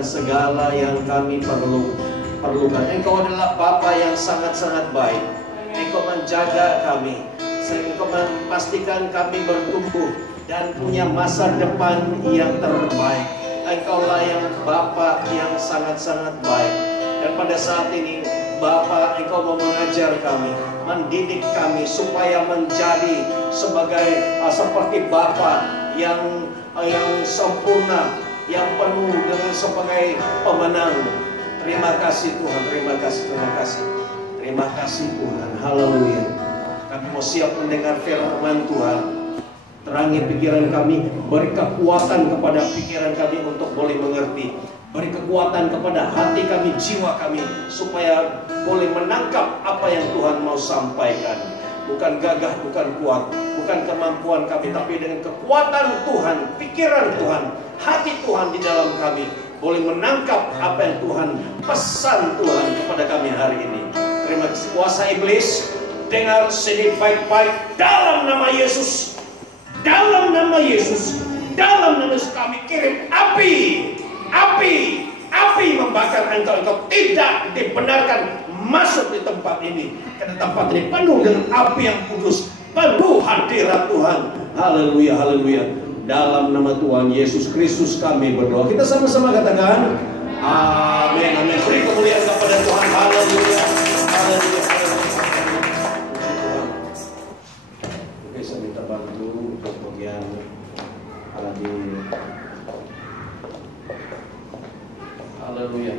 Segala yang kami perlukan. Engkau adalah Bapa yang sangat-sangat baik. Engkau menjaga kami. Engkau memastikan kami bertumbuh dan punya masa depan yang terbaik. Engkaulah yang Bapa yang sangat-sangat baik. Dan pada saat ini Bapa, Engkau mau mengajar kami, mendidik kami supaya menjadi seperti Bapa yang sempurna, yang penuh dengan sebagai pemenang. Terima kasih Tuhan, terima kasih, terima kasih. Terima kasih Tuhan, haleluya. Kami mau siap mendengar firman Tuhan. Terangi pikiran kami, beri kekuatan kepada pikiran kami untuk boleh mengerti. Beri kekuatan kepada hati kami, jiwa kami, supaya boleh menangkap apa yang Tuhan mau sampaikan. Bukan gagah, bukan kuat, bukan kemampuan kami, tapi dengan kekuatan Tuhan, pikiran Tuhan, hati Tuhan di dalam kami, boleh menangkap apa yang Tuhan pesan Tuhan kepada kami hari ini. Terima kasih. Kuasa iblis, dengar sini baik-baik dalam nama Yesus. Dalam nama Yesus, dalam nama Yesus kami kirim api, api membakar engkau tidak dibenarkan masuk di tempat ini. Karena tempat ini penuh dengan api yang kudus, penuh hadirat Tuhan. Haleluya, haleluya. Dalam nama Tuhan Yesus Kristus kami berdoa. Kita sama-sama katakan amin, amin. Beri kemuliaan kepada Tuhan. Haleluya, haleluya, haleluya. Oke, saya minta bantu untuk bagian hadir. Haleluya.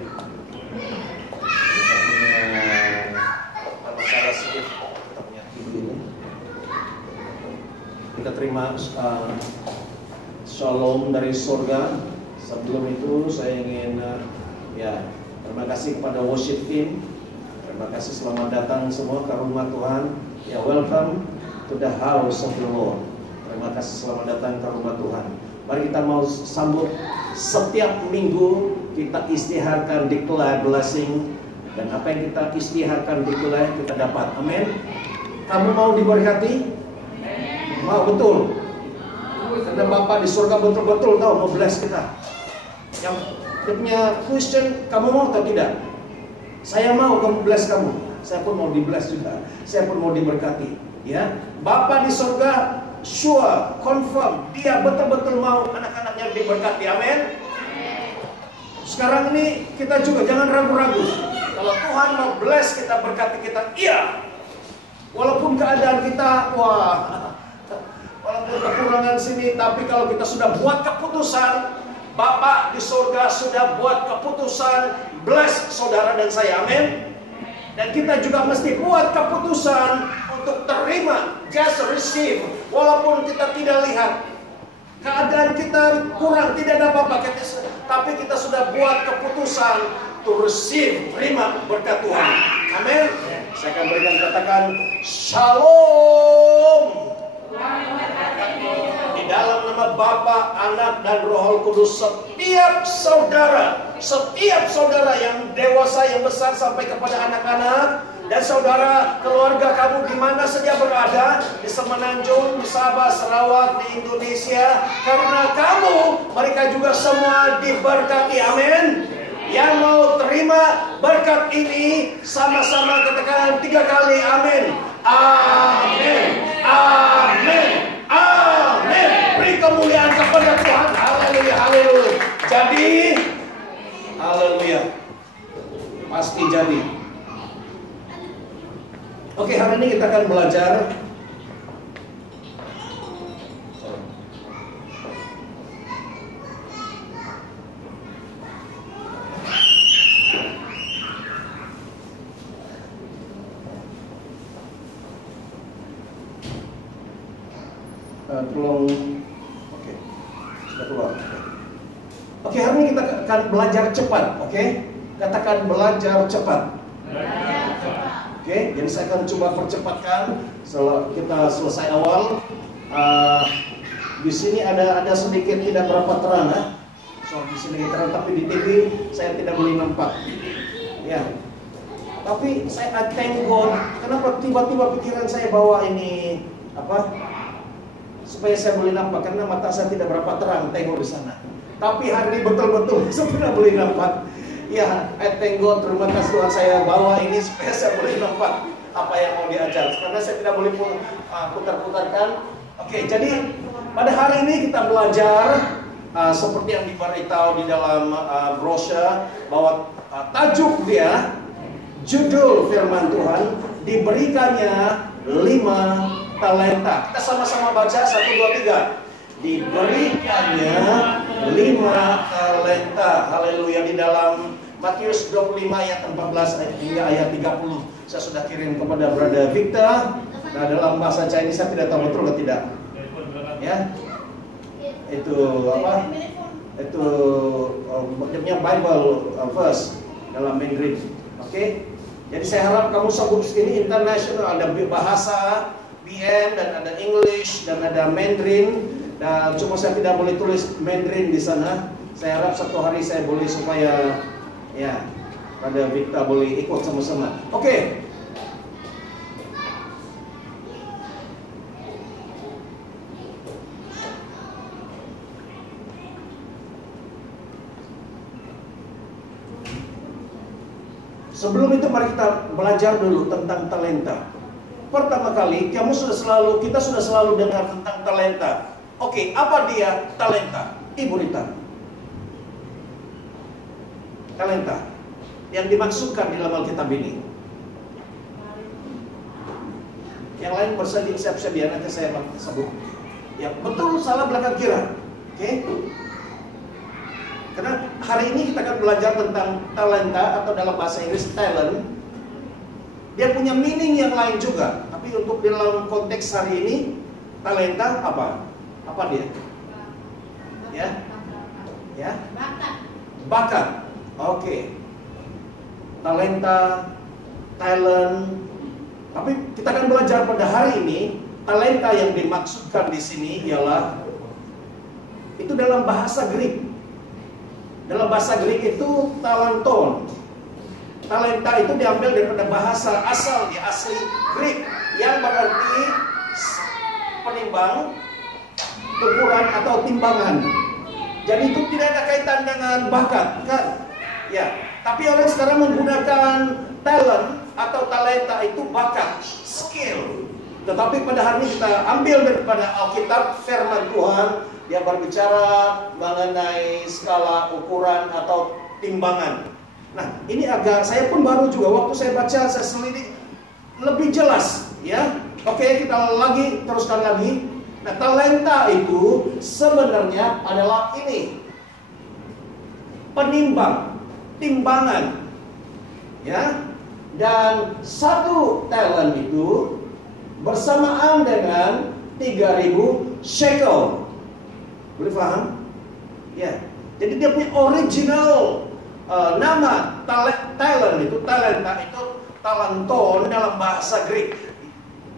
Kita terima shalom dari surga. Sebelum itu saya ingin terima kasih kepada worship team. Terima kasih, selamat datang semua ke rumah Tuhan. Ya, welcome to the house of the Lord. Terima kasih, selamat datang ke rumah Tuhan. Mari kita mau sambut setiap minggu kita istiharkan declare blessing, dan apa yang kita istiharkan declare kita dapat. Amin. Kamu mau diberkati? Mau, betul. Karena Bapak di surga betul-betul tahu mau bless kita. Yang punya question, kamu mau atau tidak? Saya mau kamu bless kamu. Saya pun mau di bless juga. Saya pun mau diberkati. Ya, Bapak di surga sure, confirm, dia betul-betul mau anak-anaknya diberkati. Amin. Sekarang ini kita juga jangan ragu-ragu. Kalau Tuhan mau bless kita, berkati kita, iya. Walaupun keadaan kita, walaupun kekurangan sini, tapi kalau kita sudah buat keputusan, Bapak di surga sudah buat keputusan bless saudara dan saya, amin. Dan kita juga mesti buat keputusan untuk terima, just receive. Walaupun kita tidak lihat keadaan kita kurang, tidak ada apa-apa, tapi kita sudah buat keputusan to receive, terima berkat Tuhan, amin. Saya akan berikan, katakan shalom. Di dalam nama Bapa, Anak, dan Roh Kudus, setiap saudara yang dewasa, yang besar, sampai kepada anak-anak, Dan saudara, keluarga kamu di mana saja berada, di Semenanjung, di Sabah, Sarawak, di Indonesia, karena kamu, mereka juga semua diberkati. Amin. Yang mau terima berkat ini, sama-sama katakan 3 kali amin. Amin. Amin. Amin. Beri kemuliaan kepada Tuhan. Haleluya, haleluya. Jadi, haleluya. Pasti jadi. Oke, hari ini kita akan belajar tolong. Oke, sudah keluar. Oke, hari ini kita akan belajar cepat. Oke, katakan belajar cepat. Oke, jadi saya akan coba percepatkan setelah kita selesai awal. Di sini ada sedikit tidak berapa terang, ya. So di sini terang, tapi di TV saya tidak boleh nampak. Ya, tapi saya thank God. Kenapa tiba-tiba pikiran saya bawa ini apa? Supaya saya boleh nampak, karena mata saya tidak berapa terang tengok di sana. Tapi hari ini betul-betul saya tidak boleh nampak. Ya, thank God, terima kasih Tuhan, saya bawa ini supaya saya boleh nampak apa yang mau diajar. Karena saya tidak boleh putar-putarkan. Oke, jadi pada hari ini kita belajar seperti yang diberitahu di dalam brosur, bahwa tajuk dia, judul firman Tuhan, diberikannya 5 talenta. Kita sama-sama baca 1, 2, 3. Diberikannya 5 talenta. Haleluya. Di dalam Matius 25 ayat 14 hingga ayat 30. Saya sudah kirim kepada Brother Victor. Nah, dalam bahasa Chinese saya tidak tahu betul atau tidak. Ya. Itu apa? Itu dia Bible verse dalam Mandarin. Oke. Jadi saya harap kamu sambut ini international, ada bahasa BM dan ada English dan ada Mandarin. Dan cuma saya tidak boleh tulis Mandarin di sana. Saya harap satu hari saya boleh supaya ya pada kita boleh ikut sama-sama. Oke. Sebelum itu mari kita belajar dulu tentang talenta. Pertama kali kita sudah selalu dengar tentang talenta. Oke, apa dia talenta? Ibu Rita. Talenta yang dimaksudkan di dalam Alkitab ini. Yang lain bersedia, siap-siap biar nanti saya sebut. Ya, betul, salah belakang kira. Oke? Karena hari ini kita akan belajar tentang talenta, atau dalam bahasa Inggris talent. Dia punya meaning yang lain juga. Tapi untuk dalam konteks hari ini, talenta apa? Apa dia? Ya? Ya? Bakat. Oke. Talenta, talent. Tapi kita akan belajar pada hari ini, talenta yang dimaksudkan di sini ialah itu dalam bahasa Greek. Dalam bahasa Greek itu talenton. Talenta itu diambil daripada bahasa asal, dia asli Greek, yang berarti penimbang, ukuran atau timbangan. Jadi itu tidak ada kaitan dengan bakat, kan? Ya. Tapi orang sekarang menggunakan talent atau talenta itu bakat, skill. Tetapi pada hari ini kita ambil daripada Alkitab, firman Tuhan, dia berbicara mengenai skala ukuran atau timbangan. Nah, ini agak, saya pun baru juga waktu saya baca, saya selidik lebih jelas, ya. Oke, kita teruskan lagi. Nah, talenta itu sebenarnya adalah ini, penimbang, timbangan, ya. Dan satu talent itu bersamaan dengan 3.000 shekel. Boleh paham? Ya. Jadi dia punya original nama talent itu, talenta itu talenton dalam bahasa Greek.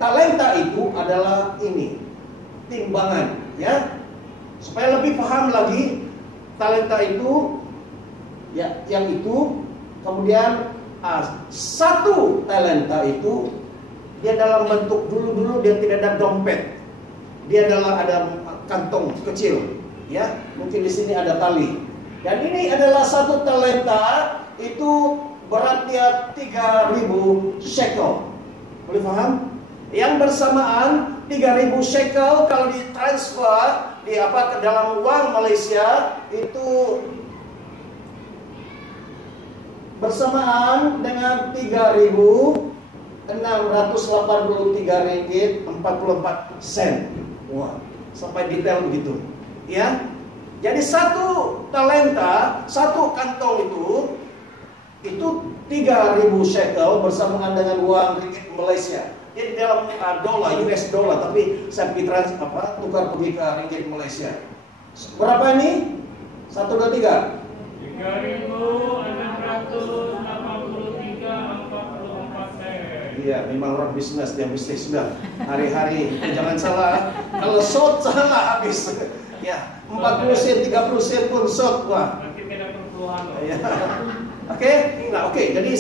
Talenta itu adalah ini, timbangan, ya. Supaya lebih paham lagi, talenta itu ya, yang itu kemudian Satu talenta itu dia dalam bentuk dulu dia tidak ada dompet. Dia ada kantong kecil, ya. Mungkin di sini ada tali. Dan ini adalah satu talenta itu beratnya 3.000 shekel. Boleh paham? Yang bersamaan 3.000 shekel kalau ditransfer ke dalam uang Malaysia itu bersamaan dengan 3.683 ringgit 44 sen. Wah, sampai detail begitu. Ya. Jadi satu talenta, satu kantong itu 3.000 shekel bersamaan dengan uang ringgit Malaysia. Jadi dalam dolar, US dollar, tapi saya tukar pergi ke ringgit Malaysia. Berapa ini? 1, 2, 3. 3.683,44 sen. Iya, memang orang bisnis, dia bisnis sudah hari-hari. Jangan salah, kalau short salah habis. Ya, 40 sen, 30 sen pun short, wah. Nanti tidak perpuluhan. Ya. Oke. Jadi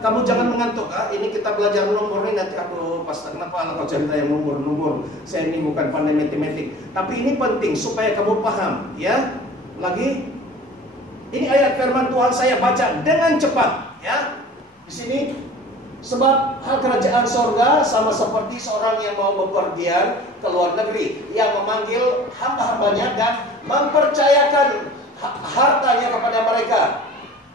kamu jangan mengantuk. Ini kita belajar nomor ini nanti aku kenapa kau cerita yang nomor. Saya ini bukan pandai matematik, tapi ini penting supaya kamu paham, ya. Lagi, ini ayat firman Tuhan saya baca dengan cepat, ya. Di sini, sebab hal kerajaan sorga sama seperti seorang yang mau bepergian ke luar negeri, yang memanggil hamba-hambanya dan mempercayakan hartanya kepada mereka.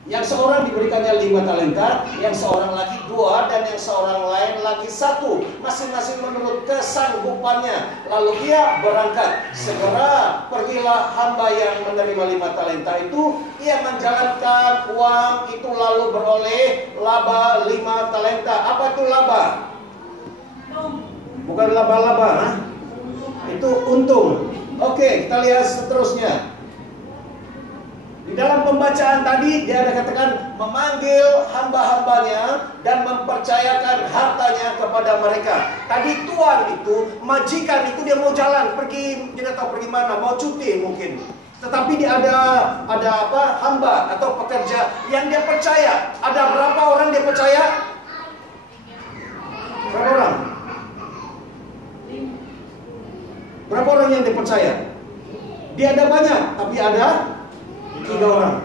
Yang seorang diberikannya 5 talenta, yang seorang lagi 2, dan yang seorang lain lagi 1, masing-masing menurut kesanggupannya. Lalu ia berangkat. Segera pergilah hamba yang menerima 5 talenta itu. Ia menjalankan uang itu lalu beroleh laba 5 talenta. Apa itu laba? Bukan laba-laba, itu untung. Oke, kita lihat seterusnya. Di dalam pembacaan tadi dia ada katakan memanggil hamba-hambanya dan mempercayakan hartanya kepada mereka. Tadi tuan itu, majikan itu dia mau jalan pergi, tidak tahu pergi mana, mau cuti mungkin. Tetapi dia ada hamba atau pekerja yang dia percaya. Ada berapa orang dia percaya? Berapa orang? Berapa orang yang dia percaya? Dia ada banyak, tapi ada 3 orang.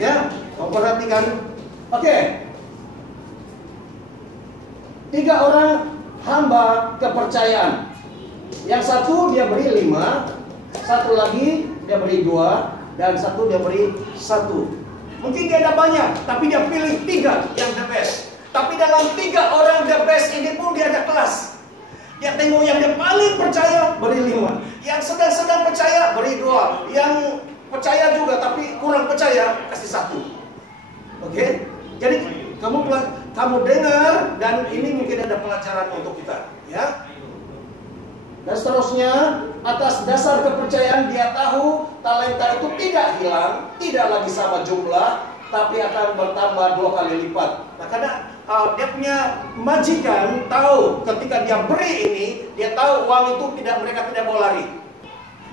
Ya, kau perhatikan. Oke. 3 orang hamba kepercayaan. Yang satu dia beri 5, satu lagi dia beri 2, dan satu dia beri 1. Mungkin dia ada banyak, tapi dia pilih 3 yang the best. Tapi dalam 3 orang the best ini pun dia ada kelas. Dia tengok yang dia paling percaya beri 5, yang sedang-sedang percaya beri 2, yang percaya juga tapi kurang percaya kasih 1. Oke? Jadi kamu dengar, dan ini mungkin ada pelajaran untuk kita, ya. Dan seterusnya, atas dasar kepercayaan dia tahu talenta itu tidak hilang, tidak lagi sama jumlah, tapi akan bertambah 2 kali lipat. Nah, karena dia punya majikan tahu ketika dia beri ini, dia tahu uang itu mereka tidak mau lari.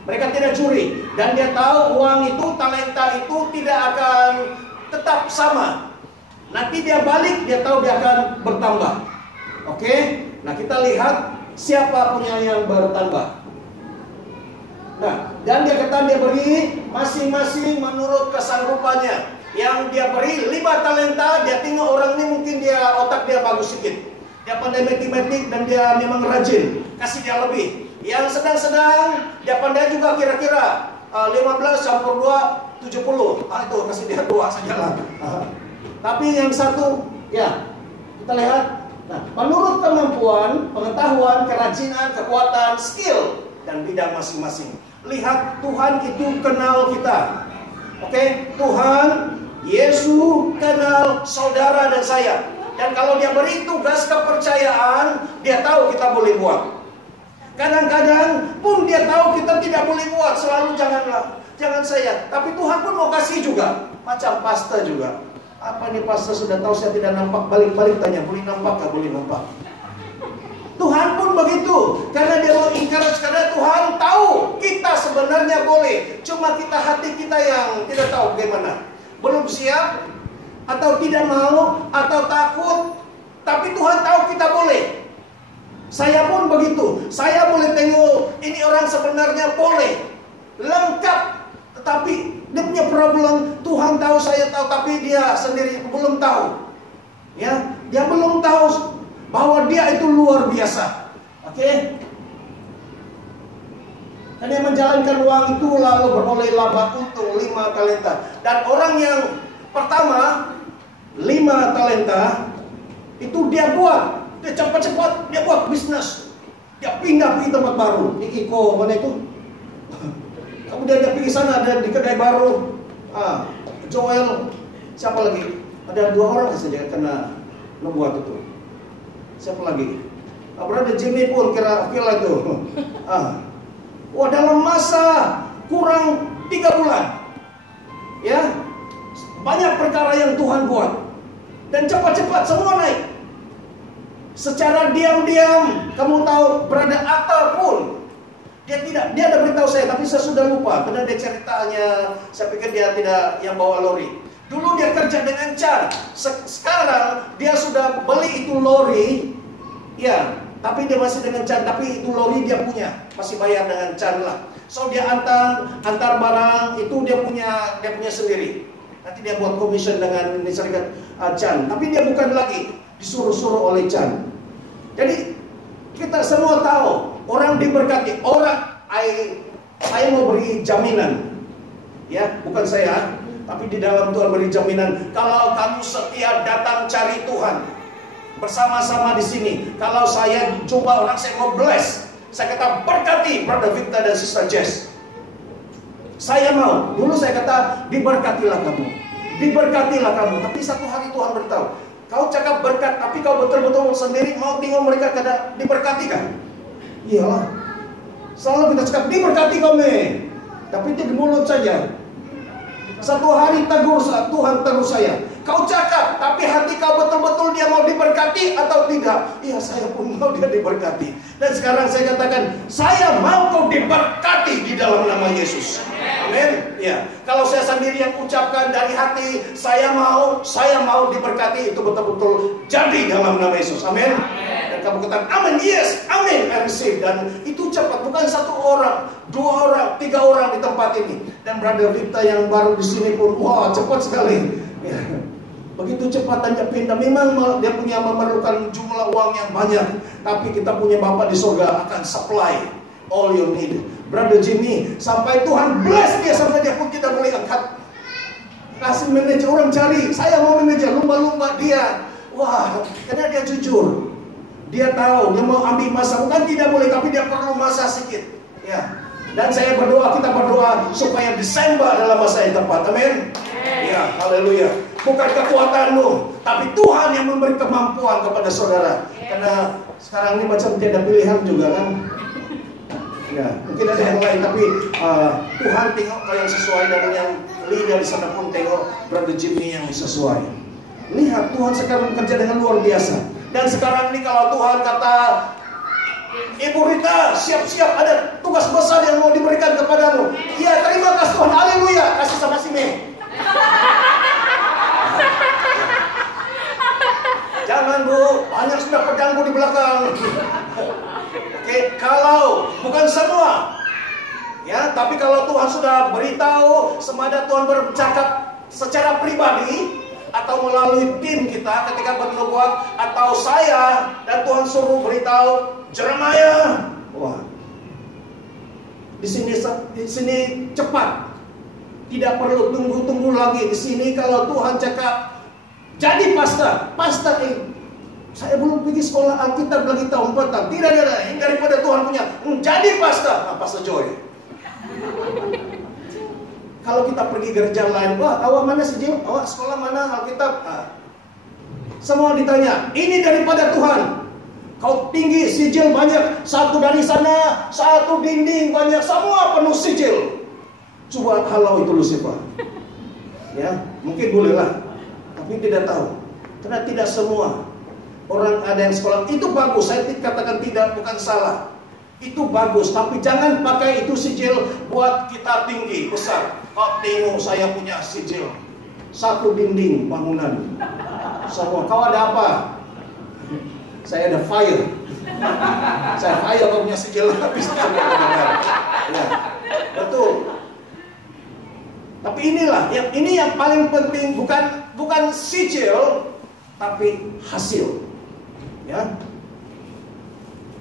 Mereka tidak curi, dan dia tahu uang itu, talenta itu tidak akan tetap sama. Nanti dia balik, dia tahu dia akan bertambah. Oke? Nah, kita lihat siapa punya yang bertambah. Nah, dan dia kata dia beri masing-masing menurut kesanggupannya. Yang dia beri 5 talenta, dia tengok orang ini mungkin otak dia bagus sedikit. Dia pandai matematik dan dia memang rajin, kasih dia lebih. Yang sedang-sedang dia pandai juga kira-kira 15 campur 2 70. Itu kasih dia 2 sajalah. Tapi yang satu, ya kita lihat. Nah, menurut kemampuan, pengetahuan, kerajinan, kekuatan, skill dan bidang masing-masing. Lihat, Tuhan itu kenal kita. Oke, Tuhan Yesus kenal saudara dan saya. Dan kalau dia beri tugas kepercayaan, dia tahu kita boleh buat. Kadang-kadang pun dia tahu kita tidak boleh buat. Selalu jangan saya. Tapi Tuhan pun mau kasih juga. Macam pastor juga. Apa nih pastor sudah tahu saya tidak nampak, balik-balik tanya, boleh nampak gak? Boleh nampak. Tuhan pun begitu. Karena dia mau encourage, karena Tuhan tahu kita sebenarnya boleh. Cuma hati kita yang tidak tahu bagaimana. Belum siap. atau tidak mau, atau takut. Tapi Tuhan tahu kita boleh. Saya pun begitu. Saya boleh tengok ini orang sebenarnya boleh, lengkap, tetapi dia punya problem. Tuhan tahu, saya tahu, tapi dia sendiri belum tahu. Ya, dia belum tahu bahwa dia itu luar biasa. Oke? Dan dia menjalankan uang itu lalu beroleh laba untung 5 talenta. Dan orang yang pertama 5 talenta itu dia buat. Dia cepat-cepat, dia buat bisnis. Dia pindah ke tempat baru. Di Iko, mana itu? Kemudian dia pergi sana, ada di kedai baru. Joel, siapa lagi? Ada 2 orang saja kena membuat itu. Siapa lagi? Berada Jimmy pun kira itu. Wah, dalam masa kurang 3 bulan, ya, banyak perkara yang Tuhan buat. Dan cepat-cepat semua naik. Secara diam-diam, kamu tahu, berada ataupun dia ada beritahu saya, tapi saya sudah lupa karena dia ceritanya, saya pikir dia tidak yang bawa lori. Dulu dia kerja dengan Chan, sekarang dia sudah beli itu lori, ya, tapi dia masih dengan Chan, tapi itu lori dia punya, masih bayar dengan Chan lah. So dia antar barang itu dia punya sendiri. Nanti dia buat commission dengan syarikat Chan, tapi dia bukan lagi disuruh-suruh oleh Chan. Jadi kita semua tahu orang diberkati, saya mau beri jaminan, ya, bukan saya, tapi di dalam Tuhan beri jaminan. Kalau kamu setia datang cari Tuhan bersama-sama di sini, kalau saya coba orang, saya mau bless, saya kata berkati Brother Victor dan Sister Jess. Saya mau, dulu saya kata diberkatilah kamu. Tapi satu hari Tuhan beritahu, kau cakap berkat, tapi kau betul-betul sendiri mau tengok mereka kada diberkati kan? Iyalah, selalu kita cakap diberkati kami, tapi itu di mulut saja. Satu hari Tuhan tegur saya, kau cakap, tapi hati kau betul-betul dia mau diberkati atau tidak? Iya, saya pun mau dia diberkati. Dan sekarang saya katakan, saya mau kau diberkati di dalam nama Yesus. Amin. Ya, kalau saya sendiri yang ucapkan dari hati, saya mau diberkati, itu betul-betul jadi dalam nama Yesus. Amin. Dan kamu katakan, amin, yes, amin, I receive. Dan itu cepat, bukan 1 orang, 2 orang, 3 orang di tempat ini. Dan Brother Victor yang baru di sini pun, wah, cepat sekali. Ya. Begitu cepat dan dia pindah. Memang dia punya memerlukan jumlah uang yang banyak, tapi kita punya Bapa di surga akan supply all you need. Brother Jimmy, sampai Tuhan bless dia sampai dia pun tidak boleh angkat. Kasih manajer, orang cari, saya mau manajer, lumba-lumba dia. Wah, karena dia jujur. Dia tahu, dia mau ambil masa, bukan tidak boleh, tapi dia perlu masa sedikit. Ya. Dan saya berdoa, kita berdoa supaya Desember adalah masa yang tepat. Amin. Ya, haleluya. Bukan kekuatanmu, tapi Tuhan yang memberi kemampuan kepada saudara. Karena sekarang ini macam tiada pilihan juga kan. Ya, mungkin ada yang lain, tapi Tuhan tengok yang sesuai, dan yang leader di sana pun tengok Brother Jimmy yang sesuai. Lihat Tuhan sekarang bekerja dengan luar biasa. Dan sekarang ini kalau Tuhan kata, Ibu Rita, siap-siap ada tugas besar yang mau diberikan kepadamu. Ya, terima kasih Tuhan, haleluya. Kasih sama si Mei. Jangan Bu, banyak sudah pedangku di belakang. Oke, kalau bukan semua, ya, tapi kalau Tuhan sudah beritahu, semada Tuhan bercakap secara pribadi atau melalui tim kita ketika bernubuat, atau saya dan Tuhan suruh beritahu Jeremiah, wah, di sini cepat, tidak perlu tunggu lagi. Di sini kalau Tuhan cakap jadi pastor, saya belum pergi sekolah Alkitab lagi tahun petang. Tidak, ini daripada Tuhan punya. Jadi pastor, Pastor Joy. Kalau kita pergi gereja lain, wah, awak mana sejil? Awak sekolah mana Alkitab? Semua ditanya, ini daripada Tuhan. Kau tinggi, sijil banyak, 1 dari sana, 1 dinding banyak, semua penuh sijil. Coba halau itu Lucifer. Ya, mungkin bolehlah, tapi tidak tahu. Karena tidak semua orang ada yang sekolah. Itu bagus, saya katakan tidak, bukan salah. Itu bagus, tapi jangan pakai itu sijil buat kita tinggi, besar. Kau tengok saya punya sijil. satu dinding bangunan. Semua, kau ada apa? Saya ada fire. Saya fire, kau punya sijil habis. Ya, betul. Tapi inilah, ini yang paling penting, bukan sijil, tapi hasil. Ya.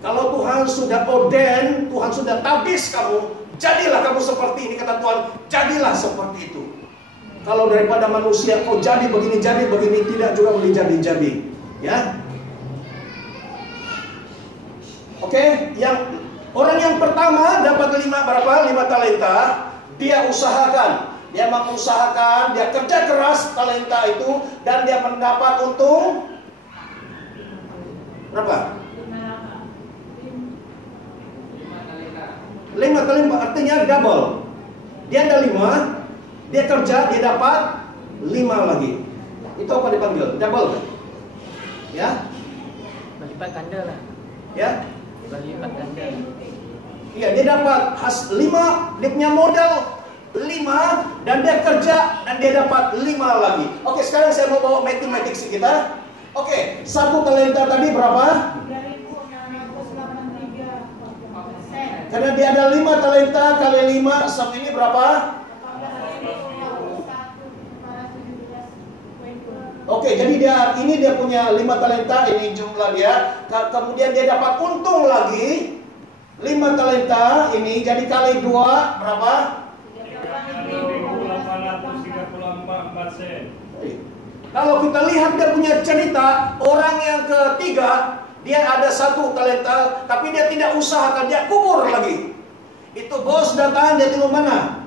Kalau Tuhan sudah ordain, Tuhan sudah tabis kamu, jadilah kamu seperti ini, kata Tuhan, jadilah seperti itu. Kalau daripada manusia, kau jadi begini, tidak juga boleh jadi. Ya. Oke, orang yang pertama dapat 5 talenta, dia usahakan. Dia mengusahakan, dia kerja keras talenta itu, dan dia mendapat untung berapa? 5 talenta, artinya double. Dia ada 5, dia kerja, dia dapat 5 lagi. Itu apa dipanggil? Double kan? Ya? Berlipat ganda lah. Ya? Berlipat ganda. Iya, dia dapat 5, dia punya modal 5, dan dia kerja, dan dia dapat 5 lagi. Oke, sekarang saya mau bawa matematik kita. Oke, 1 talenta tadi berapa? 3.683%. Karena dia ada 5 talenta kali 5, sama ini berapa? 18.117. Oke, jadi dia punya 5 talenta, ini jumlah dia. Kemudian dia dapat untung lagi 5 talenta ini, jadi kali 2 berapa? 3.834 sen. Kalau kita lihat dia punya cerita, orang yang ketiga, dia ada 1 talenta, tapi dia tidak usahakan, dia kubur lagi. Itu bos datang, dia tengok mana?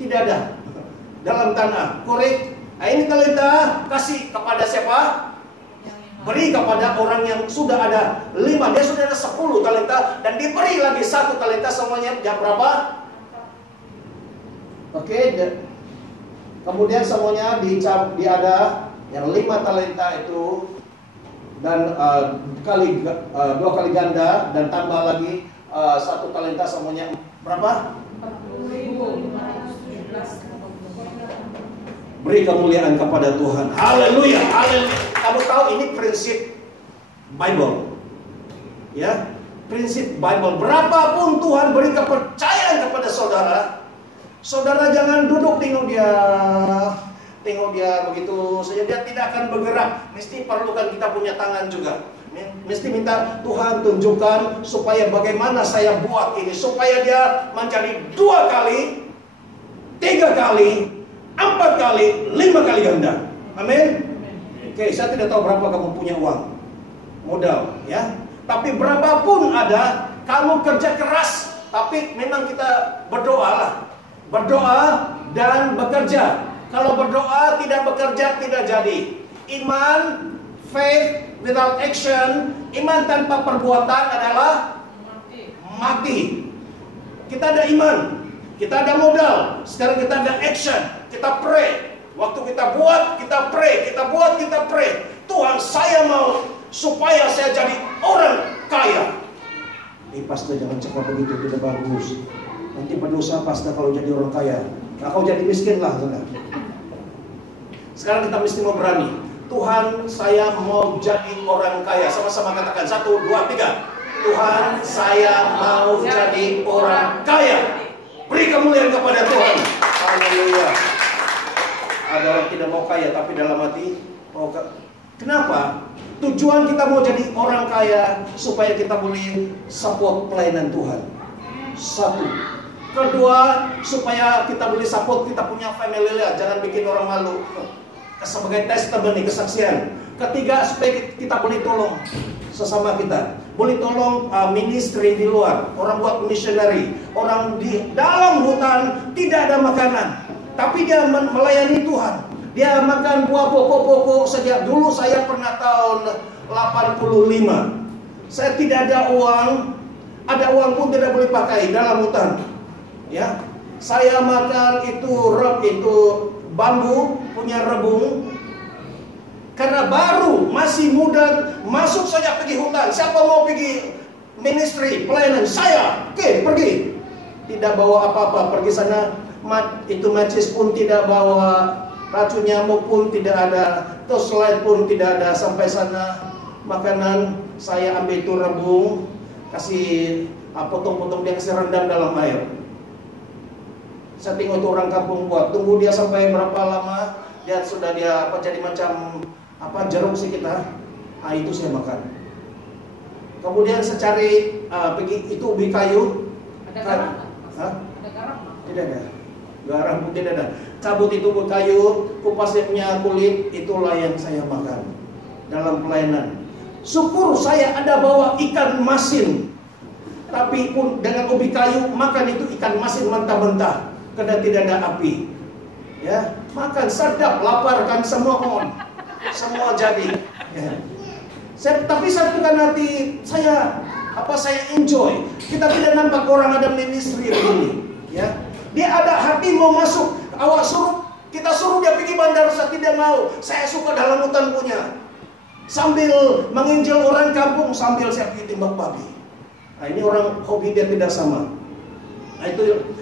Tidak ada. Dalam tanah, korek. Nah, ini talenta, kasih kepada siapa? Beri kepada orang yang sudah ada 5, dia sudah ada 10 talenta, dan diberi lagi 1 talenta, semuanya jam berapa? Oke, kemudian semuanya dia ada yang 5 talenta itu, dan 2 kali ganda, dan tambah lagi 1 talenta, semuanya berapa? 40.517. Beri kemuliaan kepada Tuhan. Haleluya, haleluya. Kamu tahu ini prinsip Bible, ya, prinsip Bible. Berapapun Tuhan beri kepercayaan kepada saudara, saudara jangan duduk tengok dia begitu saja, dia tidak akan bergerak. Mesti perlukan kita punya tangan juga. Mesti minta Tuhan tunjukkan supaya bagaimana saya buat ini, supaya dia menjadi 2 kali, 3 kali, 4 kali, 5 kali ganda. Amin. Oke, saya tidak tahu berapa kamu punya uang modal, ya. Tapi berapapun ada, kamu kerja keras. Tapi memang kita berdoa lah, berdoa dan bekerja. Kalau berdoa tidak bekerja tidak jadi. Iman, faith without action, iman tanpa perbuatan adalah mati. Kita ada iman, kita ada modal, sekarang kita ada action, kita pray. Waktu kita buat, kita pray, kita buat, kita pray. Tuhan, saya mau supaya saya jadi orang kaya. Pastor jangan cakap begitu, tidak bagus. Nanti berdosa pastor kalau jadi orang kaya. Nah, kau jadi miskin lah. Sekarang kita mesti mau berani. Tuhan, saya mau jadi orang kaya. Sama-sama katakan 1, 2, 3. Tuhan, saya mau jadi orang kaya. Beri kemuliaan kepada Tuhan. Haleluya. Ada orang tidak mau kaya, tapi dalam hati mau kenapa? Tujuan kita mau jadi orang kaya supaya kita boleh support pelayanan Tuhan. 1. Kedua, supaya kita boleh support kita punya family lihat, jangan bikin orang malu. Sebagai testimoni, kesaksian. Ketiga, supaya kita boleh tolong sesama kita, boleh tolong ministry di luar, orang buat missionary, orang di dalam hutan tidak ada makanan, tapi dia melayani Tuhan. Dia makan buah pokok-pokok sejak dulu. Saya pernah tahun 85. Saya tidak ada uang pun tidak boleh pakai dalam hutan. Ya, saya makan itu bambu punya rebung. Karena baru masih muda, masuk saja pergi hutan. Siapa mau pergi ministry, pelayanan? Saya, oke, pergi. Tidak bawa apa-apa, pergi sana. Itu macis pun tidak bawa. racun nyamuk pun tidak ada, torchlight pun tidak ada. Sampai sana makanan saya ambil itu rebung, kasih potong-potong, dia kasih rendam dalam air. Saya tengok itu orang kampung buat, tunggu dia sampai berapa lama, dia sudah jadi macam jeruk sih kita. Itu saya makan. Kemudian saya cari pergi itu ubi kayu. Ada garam? Ada garam? Tidak ada. Garam pun tidak ada. Cabut itu ubi kayu, kupas dia punya kulit, itulah yang saya makan dalam pelayanan. Syukur saya ada bawa ikan masin, tapi pun dengan ubi kayu makan itu ikan masin mentah-mentah karena tidak ada api. Ya, makan sedap, lapar kan semua semua jadi. Ya. Tapi satukan hati saya, saya enjoy. Kita tidak nampak orang ada ministry begini. Ya, dia ada hati mau masuk. Kita suruh dia pergi bandar, saya tidak mau. Saya suka dalam hutan punya. Sambil menginjil orang kampung, sambil saya pergi tembak babi. Ini orang hobi dia tidak sama.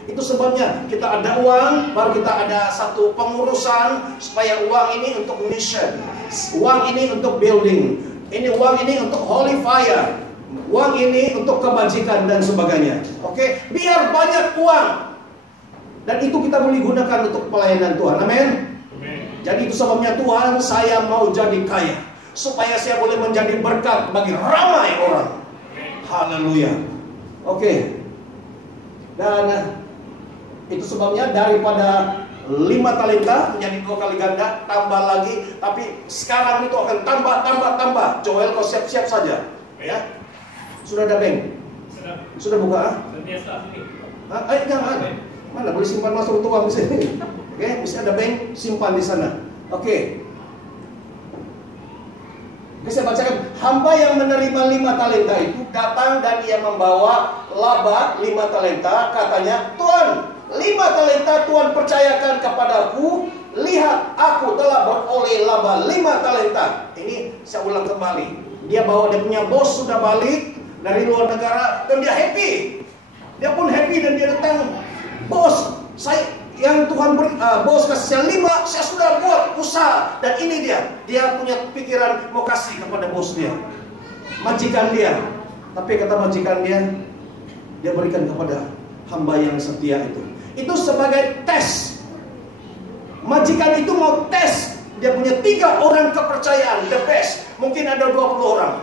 Itu sebabnya kita ada uang, baru kita ada satu pengurusan supaya uang ini untuk mission, uang ini untuk building, uang ini untuk holy fire, uang ini untuk kebajikan dan sebagainya. Oke, biar banyak uang, dan itu kita boleh gunakan untuk pelayanan Tuhan. Amin. Jadi itu sebabnya Tuhan, saya mau jadi kaya supaya saya boleh menjadi berkat bagi ramai orang. Haleluya. Oke. Dan itu sebabnya daripada 5 talenta menjadi 2 kali ganda, tambah lagi. Tapi sekarang itu akan tambah. Joel, kau siap-siap saja. Ya. Sudah ada bank? Sudah buka? Jangan. Mana boleh simpan masuk uang di sini? Oke, mesti ada bank, simpan di sana. Oke. Saya bacakan, hamba yang menerima 5 talenta itu datang dan ia membawa laba 5 talenta. Katanya, Tuhan, 5 talenta Tuhan percayakan kepadaku. Lihat, aku telah beroleh laba 5 talenta. Ini saya ulang kembali. Dia bawa, dia punya bos sudah balik dari luar negara dan dia happy. Dia pun happy dan dia datang, bos, yang Tuhan beri, bos kasih saya 5, saya sudah buat usaha. Dan ini dia punya pikiran mau kasih kepada bos dia, majikan dia. Tapi kata majikan dia berikan kepada hamba yang setia itu. Itu sebagai tes. Majikan itu mau tes. Dia punya 3 orang kepercayaan, the best. Mungkin ada 20 orang,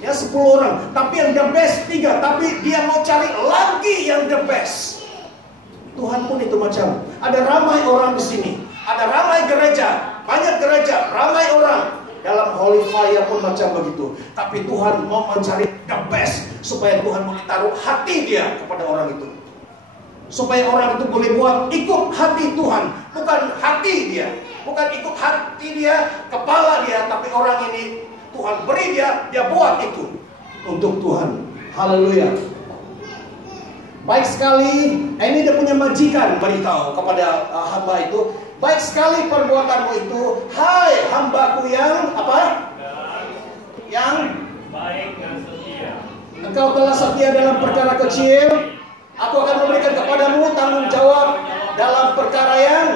ya 10 orang. Tapi yang the best 3. Tapi dia mau cari lagi yang the best. Tuhan pun itu macam, ada ramai orang di sini, ada ramai gereja, banyak gereja, ramai orang. Dalam holy fire pun macam begitu. Tapi Tuhan mau mencari the best supaya Tuhan boleh taruh hati dia kepada orang itu, supaya orang itu boleh buat ikut hati Tuhan, bukan hati dia, bukan ikut hati dia, kepala dia, tapi orang ini Tuhan beri dia buat itu untuk Tuhan. Haleluya. Baik sekali, ini dia punya majikan beritahu kepada hamba itu, baik sekali perbuatanmu itu, hai hambaku yang apa? Yang baik dan setia. Engkau telah setia dalam perkara kecil, aku akan memberikan kepadamu tanggung jawab dalam perkara yang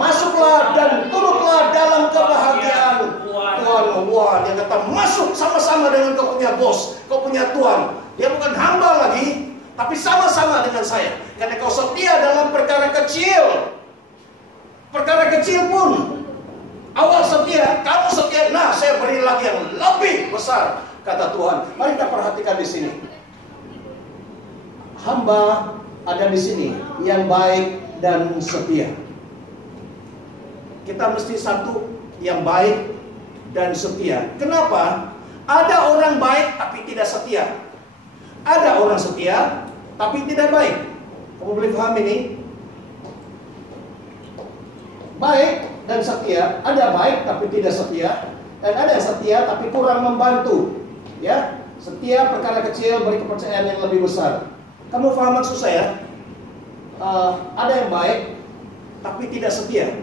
masuklah dan turutlah dalam kebahagiaan Tuhan. Wah, dia kata masuk sama-sama dengan kau punya bos, kau punya Tuhan. Dia bukan hamba lagi, tapi sama-sama dengan saya. Karena kau setia dalam perkara kecil. Perkara kecil pun awal setia, kamu setia. Nah, saya beri lagi yang lebih besar, kata Tuhan. Mari kita perhatikan di sini. Hamba ada di sini yang baik dan setia. Kita mesti satu yang baik dan setia. Kenapa? Ada orang baik tapi tidak setia. Ada orang setia tapi tidak baik. Kamu boleh paham ini? Baik dan setia. Ada baik tapi tidak setia, dan ada yang setia tapi kurang membantu. Ya, setia perkara kecil beri kepercayaan yang lebih besar. Kamu paham maksud saya? Ada yang baik tapi tidak setia.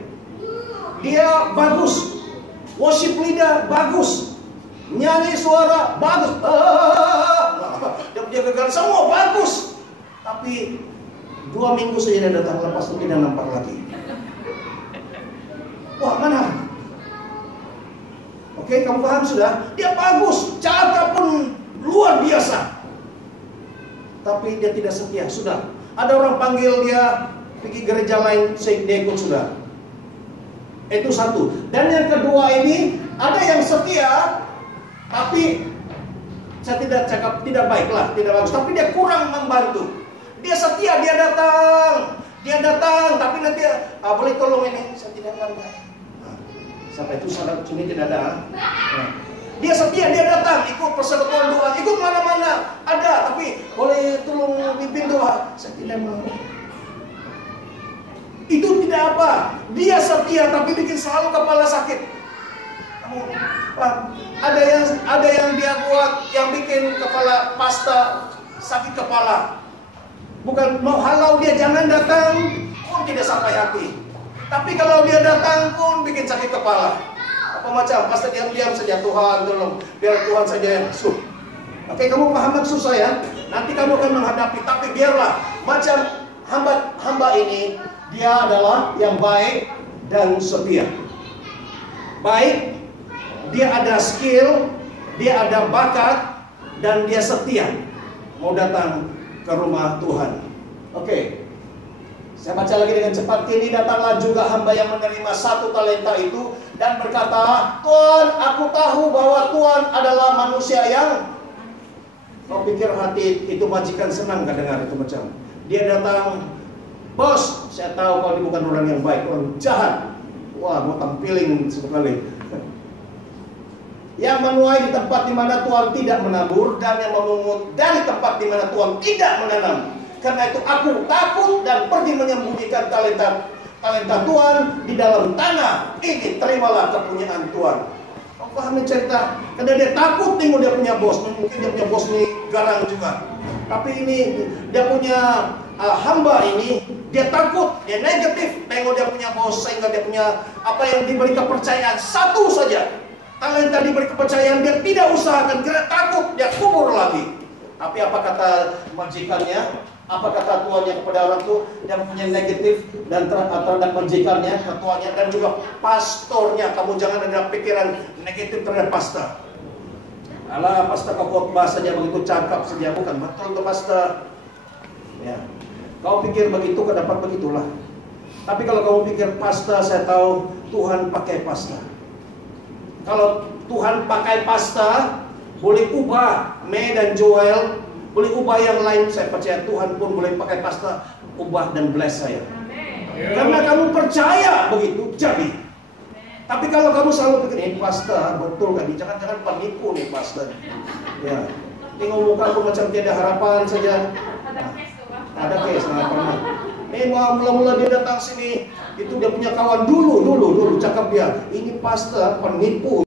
Dia bagus, worship leader bagus, nyanyi suara bagus, dia punya gagal semua bagus. Tapi 2 minggu saja dia datang, lepas itu tidak nampak lagi. Wah, mana? Oke, kamu paham sudah? Dia bagus, cakap pun luar biasa. Tapi dia tidak setia, sudah. Ada orang panggil dia pergi gereja lain, dia ikut sudah. Itu satu. Dan yang kedua ini, ada yang setia, tapi saya tidak cakap tidak baiklah, tidak bagus. Tapi dia kurang membantu. Dia setia, dia datang, tapi nanti boleh tolong ini, saya tidak akan. Sampai itu salat sini tidak ada. Dia setia, dia datang, ikut persekutuan doa, ikut mana-mana, ada, tapi boleh tolong pimpin doa. Saya tidak mau. Itu tidak apa. Dia setia, tapi bikin selalu kepala sakit. Kamu, ada yang dia buat, yang bikin kepala pasta sakit kepala. Bukan mau halau dia jangan datang, pun tidak sampai hati. Tapi kalau dia datang pun bikin sakit kepala. Apa macam? Pasti diam-diam saja, Tuhan tolong, biar Tuhan saja yang masuk. Oke, kamu paham maksud saya? Nanti kamu akan menghadapi, tapi biarlah macam hamba ini, dia adalah yang baik dan setia. Baik, dia ada skill, dia ada bakat, dan dia setia. Mau datang ke rumah Tuhan. Oke. Saya baca lagi dengan cepat. Kini datanglah juga hamba yang menerima 1 talenta itu dan berkata, Tuhan, aku tahu bahwa Tuhan adalah manusia yang... Kau pikir hati itu majikan senang gak dengar itu macam? Dia datang, bos, saya tahu kau bukan orang yang baik, orang jahat. Wah, mau tampilin sekali. Yang menuai di tempat di mana Tuhan tidak menabur, dan yang memungut dari tempat di mana Tuhan tidak menanam. Karena itu aku takut dan pergi menyembunyikan talenta Tuhan di dalam tanah. Ini terimalah kepunyaan Tuhan. Kau pahami cerita? Karena dia takut tengok dia punya bos. Mungkin dia punya bos ini garang juga. Tapi ini dia punya hamba ini, dia takut, dia negatif tengok dia punya bos, sehingga dia punya apa yang diberi kepercayaan satu saja. Talenta diberi kepercayaan, dia tidak usahakan, dia takut, dia kubur lagi. Tapi apa kata majikannya? Apa kata tuannya kepada orang itu? Dia punya negatif dan terhadap majikannya, ketuanya, dan juga pastornya. Kamu jangan ada pikiran negatif terhadap pastor. Alah, pastor kau khotbah saja begitu cakap saja, bukan betul tuh pastor. Ya, kau pikir begitu, kau dapat begitulah. Tapi kalau kamu pikir pastor, saya tahu Tuhan pakai pastor. Kalau Tuhan pakai pastor, boleh ubah May dan Joel, boleh ubah yang lain. Saya percaya Tuhan pun boleh pakai pastor, ubah dan bless saya. Karena kamu percaya begitu, jadi. Tapi kalau kamu selalu pikir, ini pastor, betul kan? Jangan-jangan penipu nih pastor. Ya, tengok muka aku macam tiada harapan saja. Nah, ada case, nggak pernah. Mula-mula dia datang sini, itu dia punya kawan dulu cakap dia, ini pastor penipu.